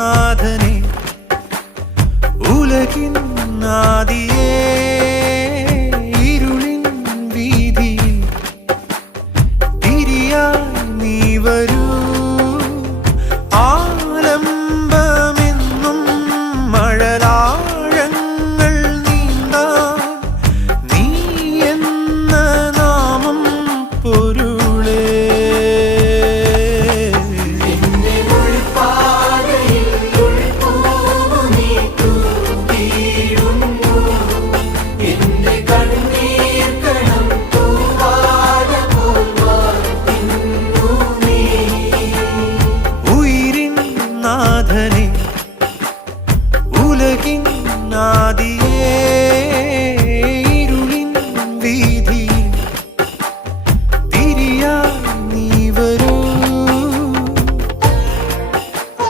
നാഥനെ ഉലകിൻ നാദിയേ ഇരുളിൻ വീതിയിൽ തിരിയായി നീ വരൂ ആലംബമെന്നും മഴലാഴങ്ങൾ നീന്താൻ നീ എന്ന നാമം പൊരുളേ നാഥനെ